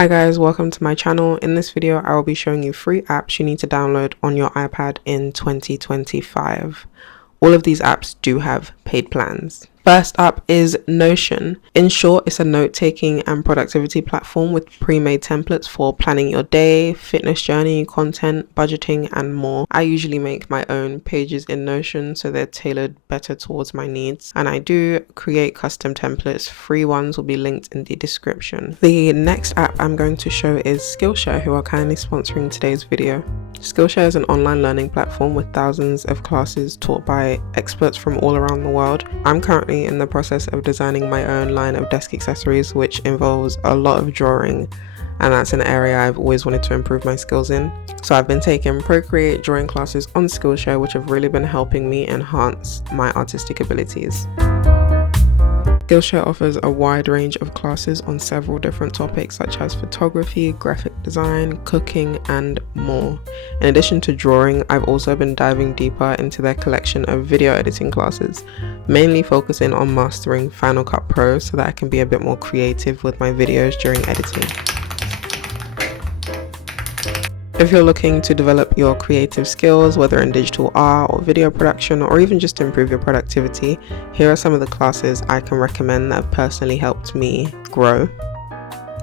Hi guys, welcome to my channel. In this video, I will be showing you free apps you need to download on your iPad in 2025. All of these apps do have paid plans. First up is Notion. In short, it's a note-taking and productivity platform with pre-made templates for planning your day, fitness journey, content, budgeting, and more. I usually make my own pages in Notion so they're tailored better towards my needs, and I do create custom templates. Free ones will be linked in the description. The next app I'm going to show is Skillshare, who are kindly sponsoring today's video. Skillshare is an online learning platform with thousands of classes taught by experts from all around the world. I'm currently in the process of designing my own line of desk accessories, which involves a lot of drawing, and that's an area I've always wanted to improve my skills in. So I've been taking Procreate drawing classes on Skillshare, which have really been helping me enhance my artistic abilities. Skillshare offers a wide range of classes on several different topics such as photography, graphic design, cooking, and more. In addition to drawing, I've also been diving deeper into their collection of video editing classes, mainly focusing on mastering Final Cut Pro so that I can be a bit more creative with my videos during editing. If you're looking to develop your creative skills, whether in digital art or video production, or even just to improve your productivity, here are some of the classes I can recommend that have personally helped me grow.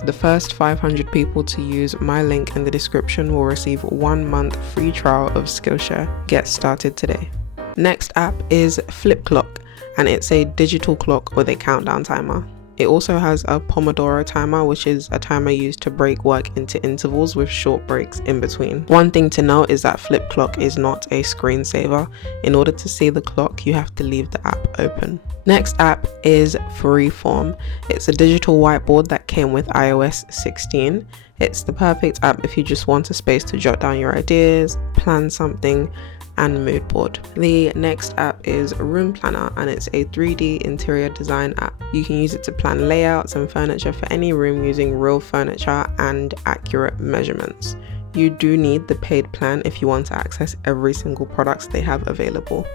The first 500 people to use my link in the description will receive 1 month free trial of Skillshare. Get started today. Next app is Flip Clock, and it's a digital clock with a countdown timer. It also has a Pomodoro timer, which is a timer used to break work into intervals with short breaks in between. One thing to note is that Flip Clock is not a screensaver. In order to see the clock, you have to leave the app open. Next app is Freeform. It's a digital whiteboard that came with iOS 16. It's the perfect app if you just want a space to jot down your ideas, plan something, and mood board. The next app is Room Planner, and it's a 3D interior design app. You can use it to plan layouts and furniture for any room using real furniture and accurate measurements. You do need the paid plan if you want to access every single product they have available.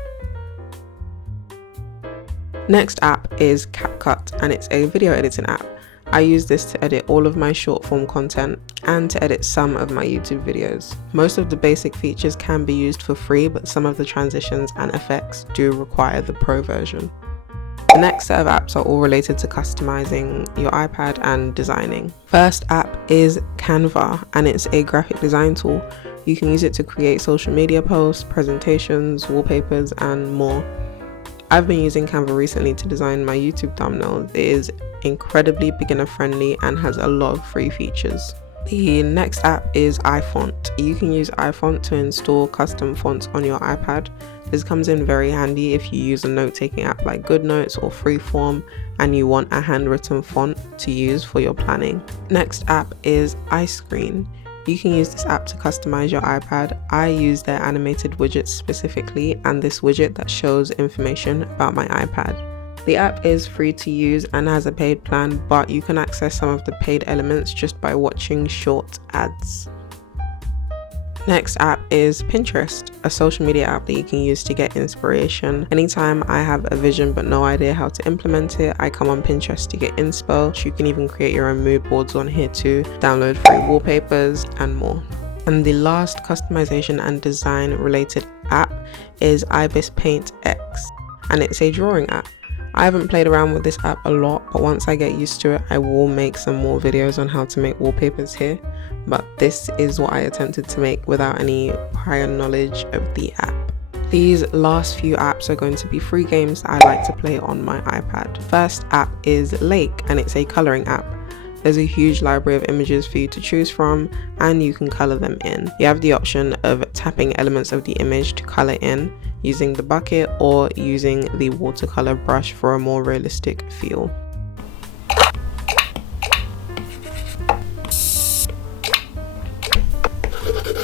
Next app is CapCut, and it's a video editing app. I use this to edit all of my short form content and to edit some of my YouTube videos. Most of the basic features can be used for free, but some of the transitions and effects do require the pro version. The next set of apps are all related to customizing your iPad and designing. First app is Canva, and it's a graphic design tool. You can use it to create social media posts, presentations, wallpapers, and more. I've been using Canva recently to design my YouTube thumbnails. It is incredibly beginner friendly and has a lot of free features. The next app is iFont. You can use iFont to install custom fonts on your iPad. This comes in very handy if you use a note-taking app like GoodNotes or Freeform and you want a handwritten font to use for your planning. Next app is iScreen. You can use this app to customize your iPad. I use their animated widgets specifically, and this widget that shows information about my iPad. The app is free to use and has a paid plan, but you can access some of the paid elements just by watching short ads. Next app is Pinterest, a social media app that you can use to get inspiration. Anytime I have a vision but no idea how to implement it, I come on Pinterest to get inspo. You can even create your own mood boards on here too, download free wallpapers, and more. And the last customization and design related app is Paint X, and it's a drawing app. I haven't played around with this app a lot, but once I get used to it, I will make some more videos on how to make wallpapers here. But this is what I attempted to make without any prior knowledge of the app. These last few apps are going to be free games I like to play on my iPad. First app is Lake, and it's a coloring app. There's a huge library of images for you to choose from, and you can color them in. You have the option of tapping elements of the image to color in, using the bucket or using the watercolor brush for a more realistic feel.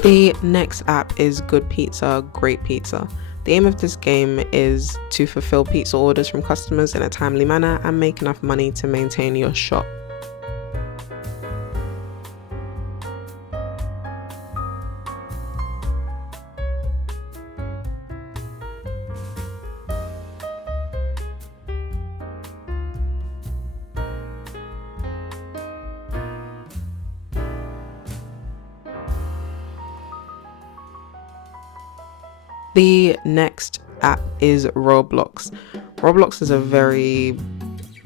The next app is Good Pizza, Great Pizza. The aim of this game is to fulfill pizza orders from customers in a timely manner and make enough money to maintain your shop. The next app is Roblox. Roblox is a very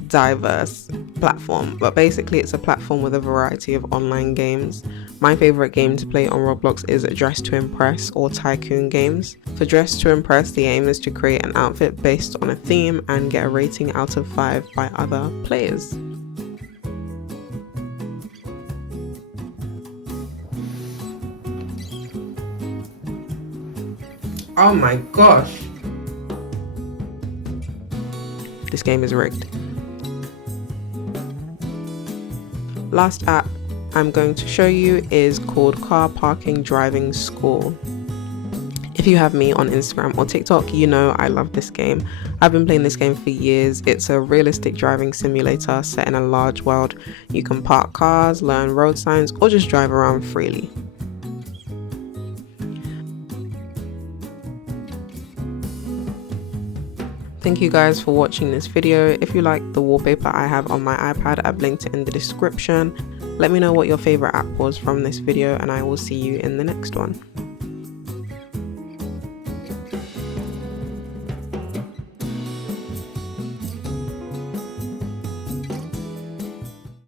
diverse platform, but basically it's a platform with a variety of online games. My favorite game to play on Roblox is Dress to Impress or Tycoon games. For Dress to Impress, the aim is to create an outfit based on a theme and get a rating out of 5 by other players. Oh my gosh, this game is rigged. Last app I'm going to show you is called Car Parking Driving School. If you have me on Instagram or TikTok, you know I love this game. I've been playing this game for years. It's a realistic driving simulator set in a large world. You can park cars, learn road signs, or just drive around freely. Thank you guys for watching this video. If you like the wallpaper I have on my iPad, I've linked it in the description. Let me know what your favorite app was from this video, and I will see you in the next one.